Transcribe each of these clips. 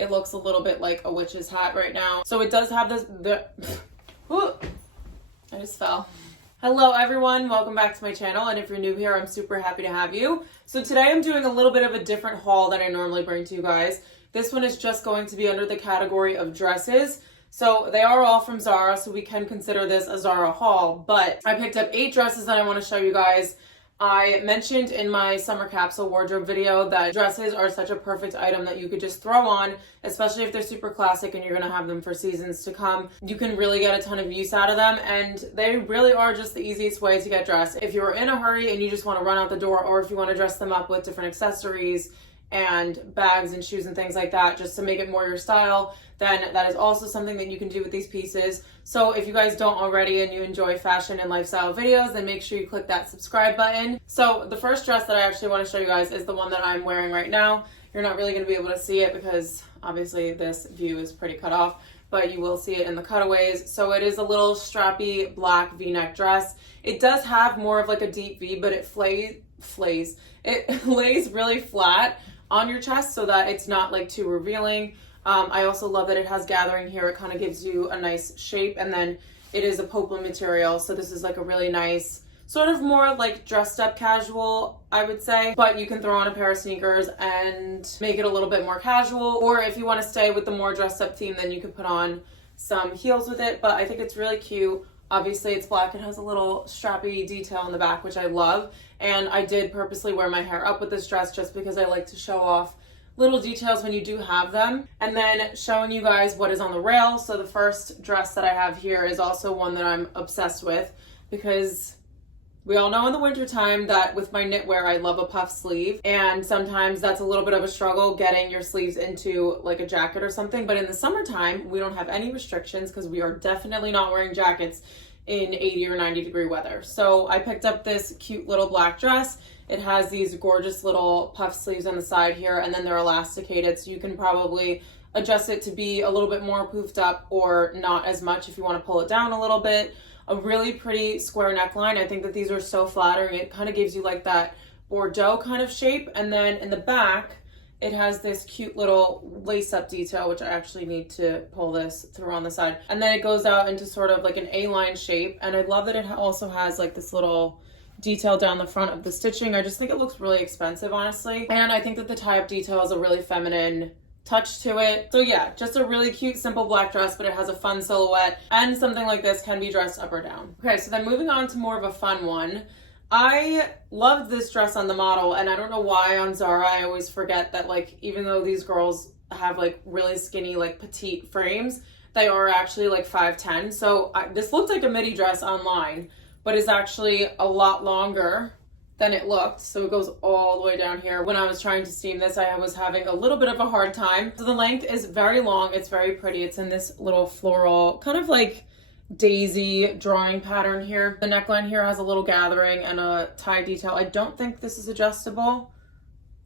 it looks a little bit like a witch's hat right now. So it does have this, I just fell. Hello everyone, welcome back to my channel, and if you're new here, I'm super happy to have you. So today I'm doing a little bit of a different haul than I normally bring to you guys. This one is just going to be under the category of dresses. So they are all from Zara, so we can consider this a Zara haul, but I picked up 8 dresses that I want to show you guys. I mentioned in my summer capsule wardrobe video that dresses are such a perfect item that you could just throw on, especially if they're super classic and you're going to have them for seasons to come. You can really get a ton of use out of them, and they really are just the easiest way to get dressed. If you're in a hurry and you just want to run out the door, or if you want to dress them up with different accessories and bags and shoes and things like that just to make it more your style, then that is also something that you can do with these pieces. So if you guys don't already and you enjoy fashion and lifestyle videos, then make sure you click that subscribe button. So the first dress that I actually want to show you guys is the one that I'm wearing right now. You're not really going to be able to see it because obviously this view is pretty cut off, but you will see it in the cutaways. So it is a little strappy black v-neck dress. It does have more of like a deep V, but it lays really flat on your chest so that it's not like too revealing. I also love that it has gathering here. It kind of gives you a nice shape, and then it is a poplin material, so this is like a really nice sort of more like dressed up casual, I would say, but you can throw on a pair of sneakers and make it a little bit more casual, or if you want to stay with the more dressed up theme, then you could put on some heels with it. But I think it's really cute. Obviously it's black. It has a little strappy detail in the back, which I love. And I did purposely wear my hair up with this dress just because I like to show off little details when you do have them. And then showing you guys what is on the rail. So the first dress that I have here is also one that I'm obsessed with, because we all know in the wintertime that with my knitwear, I love a puff sleeve. And sometimes that's a little bit of a struggle getting your sleeves into like a jacket or something. But in the summertime, we don't have any restrictions because we are definitely not wearing jackets in 80 or 90 degree weather. So I picked up this cute little black dress. It has these gorgeous little puff sleeves on the side here, and then they're elasticated, so you can probably adjust it to be a little bit more poofed up or not as much if you want to pull it down a little bit. A really pretty square neckline. I think that these are so flattering. It kind of gives you like that Bordeaux kind of shape. And then in the back, it has this cute little lace-up detail, which I actually need to pull this through on the side. And then it goes out into sort of like an A-line shape. And I love that it also has like this little detail down the front of the stitching. I just think it looks really expensive, honestly. And I think that the tie-up detail is a really feminine touch to it. So yeah, just a really cute, simple black dress, but it has a fun silhouette, and something like this can be dressed up or down. Okay, so then moving on to more of a fun one. I loved this dress on the model, and I don't know why on Zara I always forget that, like, even though these girls have like really skinny, like petite frames, they are actually like 5'10". So this looked like a midi dress online, but is actually a lot longer than it looked. So it goes all the way down here. When I was trying to steam this, I was having a little bit of a hard time. So the length is very long. It's very pretty. It's in this little floral, kind of like daisy drawing pattern here. The neckline here has a little gathering and a tie detail. I don't think this is adjustable.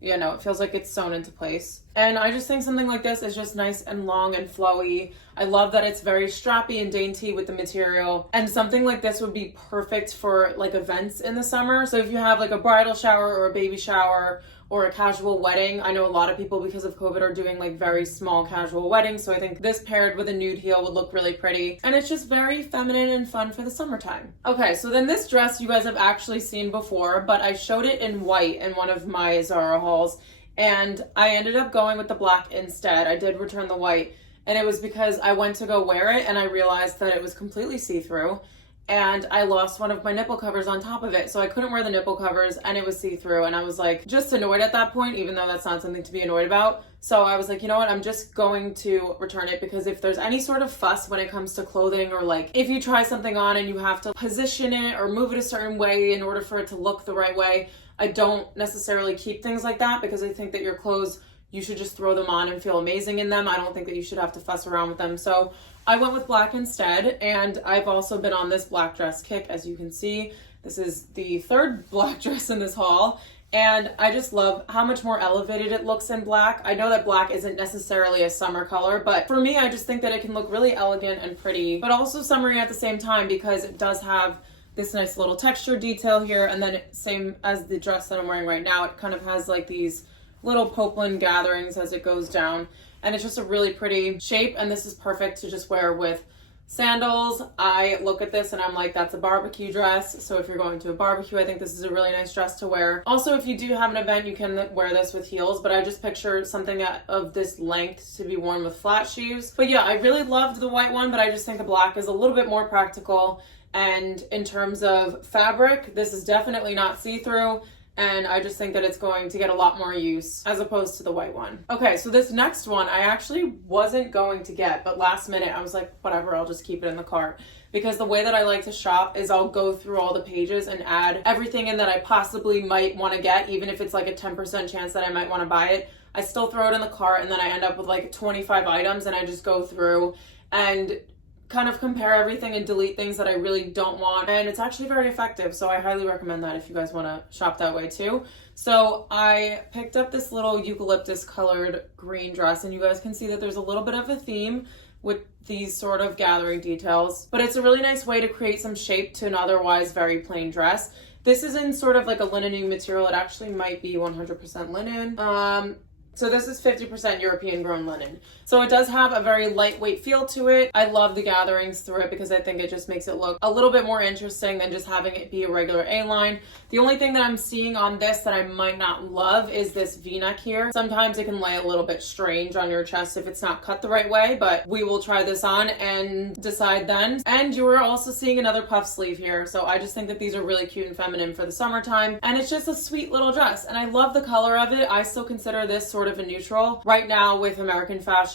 Yeah, no, it feels like it's sewn into place. And I just think something like this is just nice and long and flowy. I love that it's very strappy and dainty with the material. And something like this would be perfect for like events in the summer. So if you have like a bridal shower or a baby shower or a casual wedding. I know a lot of people, because of COVID, are doing like very small casual weddings. So I think this paired with a nude heel would look really pretty. And it's just very feminine and fun for the summertime. Okay, so then this dress you guys have actually seen before, but I showed it in white in one of my Zara hauls. And I ended up going with the black instead. I did return the white. And it was because I went to go wear it and I realized that it was completely see-through. And I lost one of my nipple covers on top of it. So I couldn't wear the nipple covers and it was see-through. And I was like, just annoyed at that point, even though that's not something to be annoyed about. So I was like, you know what, I'm just going to return it, because if there's any sort of fuss when it comes to clothing, or like if you try something on and you have to position it or move it a certain way in order for it to look the right way, I don't necessarily keep things like that, because I think that your clothes, you should just throw them on and feel amazing in them. I don't think that you should have to fuss around with them. So I went with black instead, and I've also been on this black dress kick, as you can see. This is the third black dress in this haul, and I just love how much more elevated it looks in black. I know that black isn't necessarily a summer color, but for me, I just think that it can look really elegant and pretty, but also summery at the same time, because it does have this nice little texture detail here, and then same as the dress that I'm wearing right now, it kind of has like these little poplin gatherings as it goes down. and it's just a really pretty shape, and this is perfect to just wear with sandals. I look at this and I'm like, that's a barbecue dress. So if you're going to a barbecue, I think this is a really nice dress to wear. Also, if you do have an event, you can wear this with heels, but I just picture something of this length to be worn with flat shoes. But yeah, I really loved the white one, but I just think the black is a little bit more practical. And in terms of fabric, this is definitely not see-through. And I just think that it's going to get a lot more use as opposed to the white one. Okay, so this next one I actually wasn't going to get, but last minute I was like, whatever, I'll just keep it in the cart. Because the way that I like to shop is I'll go through all the pages and add everything in that I possibly might want to get, even if it's like a 10% chance that I might want to buy it. I still throw it in the cart, and then I end up with like 25 items, and I just go through and kind of compare everything and delete things that I really don't want, and it's actually very effective. So I highly recommend that if you guys want to shop that way too. So I picked up this little eucalyptus colored green dress, and you guys can see that there's a little bit of a theme with these sort of gathering details, but it's a really nice way to create some shape to an otherwise very plain dress. This is in sort of like a linen material. It actually might be 100% linen. So this is 50% European grown linen. So it does have a very lightweight feel to it. I love the gatherings through it because I think it just makes it look a little bit more interesting than just having it be a regular A-line. The only thing that I'm seeing on this that I might not love is this V-neck here. Sometimes it can lay a little bit strange on your chest if it's not cut the right way, but we will try this on and decide then. And you are also seeing another puff sleeve here. So I just think that these are really cute and feminine for the summertime. And it's just a sweet little dress. And I love the color of it. I still consider this sort of a neutral. Right now with American fashion,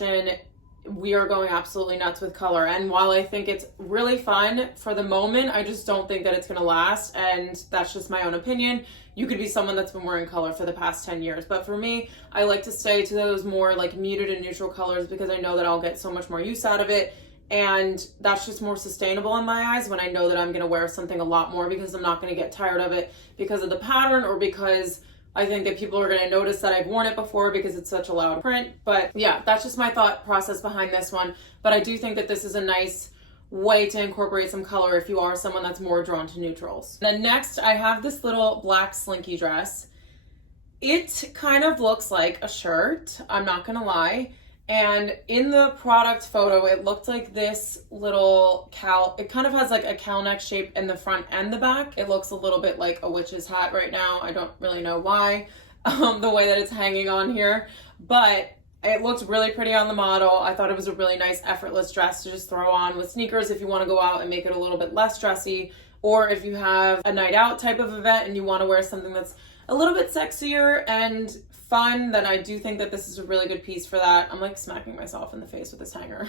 we are going absolutely nuts with color, and while I think it's really fun for the moment, I just don't think that it's going to last, and that's just my own opinion. You could be someone that's been wearing color for the past 10 years, but for me, I like to stay to those more like muted and neutral colors because I know that I'll get so much more use out of it, and that's just more sustainable in my eyes when I know that I'm going to wear something a lot more because I'm not going to get tired of it because of the pattern or because I think that people are going to notice that I've worn it before because it's such a loud print. But yeah, that's just my thought process behind this one. But I do think that this is a nice way to incorporate some color if you are someone that's more drawn to neutrals. Then next, I have this little black slinky dress. It kind of looks like a shirt, I'm not going to lie. And in the product photo, it looked like this little cowl. It kind of has like a cowl neck shape in the front and the back. It looks a little bit like a witch's hat right now. I don't really know why, the way that it's hanging on here. But it looked really pretty on the model. I thought it was a really nice, effortless dress to just throw on with sneakers if you want to go out and make it a little bit less dressy. Or if you have a night out type of event and you want to wear something that's a little bit sexier and fun, then I do think that this is a really good piece for that. I'm like smacking myself in the face with this hanger.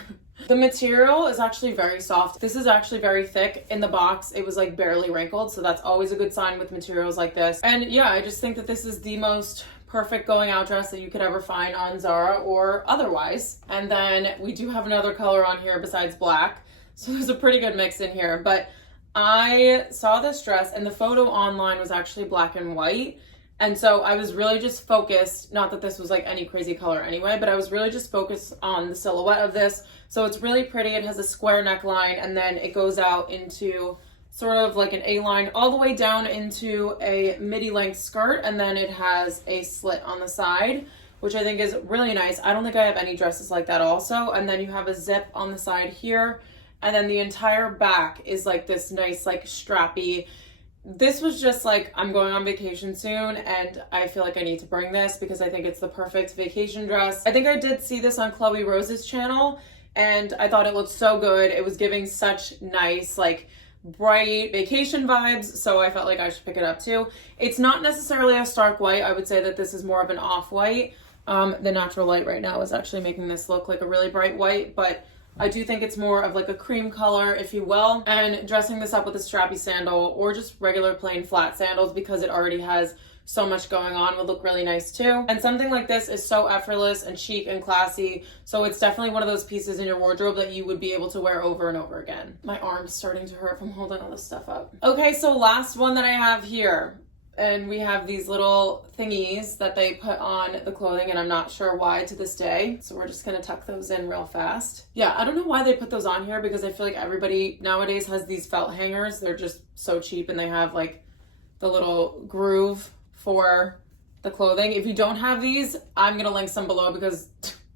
The material is actually very soft. This is actually very thick. In the box, it was like barely wrinkled, so that's always a good sign with materials like this. And yeah, I just think that this is the most perfect going out dress that you could ever find on Zara or otherwise. And then we do have another color on here besides black, so there's a pretty good mix in here. But I saw this dress and the photo online was actually black and white. And so I was really just focused, not that this was like any crazy color anyway, but I was really just focused on the silhouette of this. So it's really pretty. It has a square neckline and then it goes out into sort of like an A-line all the way down into a midi length skirt. And then it has a slit on the side, which I think is really nice. I don't think I have any dresses like that also. And then you have a zip on the side here. And then the entire back is like this nice, like strappy. This was just like, I'm going on vacation soon and I feel like I need to bring this because I think it's the perfect vacation dress. I think I did see this on Chloe Rose's channel and I thought it looked so good. It was giving such nice, like bright vacation vibes. So I felt like I should pick it up too. It's not necessarily a stark white. I would say that this is more of an off-white. The natural light right now is actually making this look like a really bright white, but I do think it's more of like a cream color, if you will, and dressing this up with a strappy sandal or just regular plain flat sandals because it already has so much going on would look really nice too. And something like this is so effortless and chic and classy, so it's definitely one of those pieces in your wardrobe that you would be able to wear over and over again. My arm's starting to hurt from holding all this stuff up. Okay, so last one that I have here. And we have these little thingies that they put on the clothing, and I'm not sure why to this day. So we're just gonna tuck those in real fast. Yeah, I don't know why they put those on here because I feel like everybody nowadays has these felt hangers. They're just so cheap and they have like the little groove for the clothing. If you don't have these, I'm gonna link some below because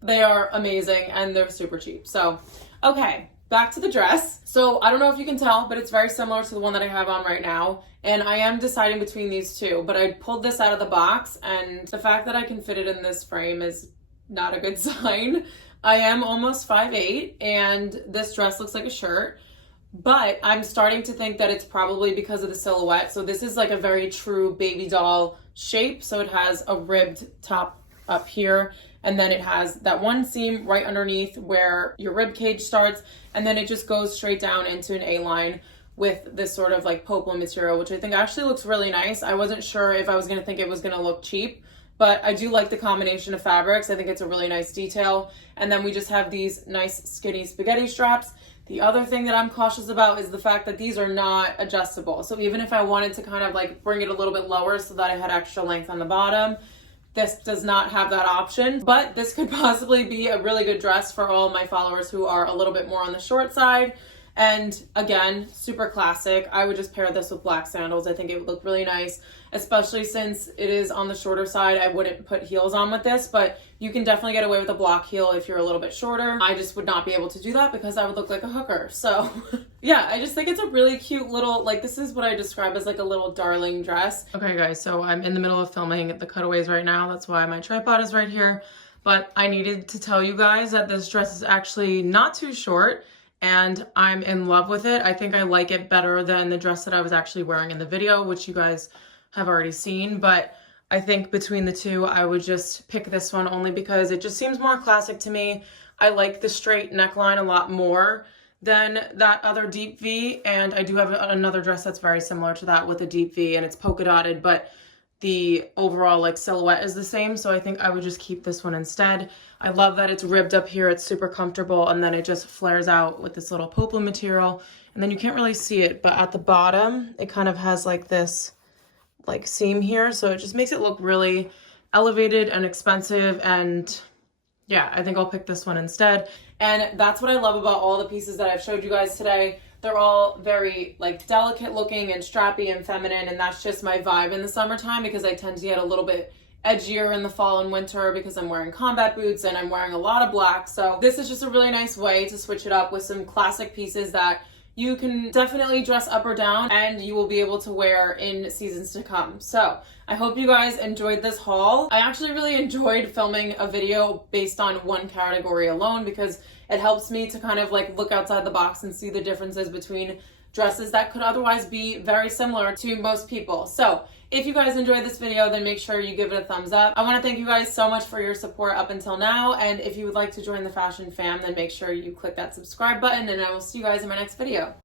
They are amazing and they're super cheap. So, okay, back to the dress. So I don't know if you can tell, but it's very similar to the one that I have on right now. And I am deciding between these two, but I pulled this out of the box, and the fact that I can fit it in this frame is not a good sign. I am almost 5'8", and this dress looks like a shirt, but I'm starting to think that it's probably because of the silhouette. So this is like a very true baby doll shape. So it has a ribbed top up here, and then it has that one seam right underneath where your rib cage starts, and then it just goes straight down into an A-line with this sort of like poplin material, which I think actually looks really nice. I wasn't sure if I was gonna think it was gonna look cheap, but I do like the combination of fabrics. I think it's a really nice detail. And then we just have these nice skinny spaghetti straps. The other thing that I'm cautious about is the fact that these are not adjustable. So even if I wanted to kind of like bring it a little bit lower so that I had extra length on the bottom, this does not have that option. But this could possibly be a really good dress for all my followers who are a little bit more on the short side. And again, super classic. I would just pair this with black sandals. I think it would look really nice, especially since it is on the shorter side. I wouldn't put heels on with this, but you can definitely get away with a block heel if you're a little bit shorter. I just would not be able to do that because I would look like a hooker. So yeah, I just think it's a really cute little, like, this is what I describe as like a little darling dress. Okay guys, so I'm in the middle of filming the cutaways right now. That's why my tripod is right here. But I needed to tell you guys that this dress is actually not too short, and I'm in love with it. I think I like it better than the dress that I was actually wearing in the video, which you guys have already seen. But I think between the two, I would just pick this one only because it just seems more classic to me. I like the straight neckline a lot more than that other deep V. And I do have another dress that's very similar to that with a deep V, and it's polka dotted, but the overall like silhouette is the same. So I think I would just keep this one instead. I love that it's ribbed up here. It's super comfortable, and then it just flares out with this little poplin material, and then you can't really see it, but at the bottom it kind of has like this like seam here, so it just makes it look really elevated and expensive. And yeah, I think I'll pick this one instead. And that's what I love about all the pieces that I've showed you guys today. They're all very like delicate looking and strappy and feminine, and that's just my vibe in the summertime because I tend to get a little bit edgier in the fall and winter because I'm wearing combat boots and I'm wearing a lot of black. So this is just a really nice way to switch it up with some classic pieces that you can definitely dress up or down and you will be able to wear in seasons to come. So I hope you guys enjoyed this haul. I actually really enjoyed filming a video based on one category alone because it helps me to kind of like look outside the box and see the differences between dresses that could otherwise be very similar to most people. So if you guys enjoyed this video, then make sure you give it a thumbs up. I want to thank you guys so much for your support up until now. And if you would like to join the fashion fam, then make sure you click that subscribe button, and I will see you guys in my next video.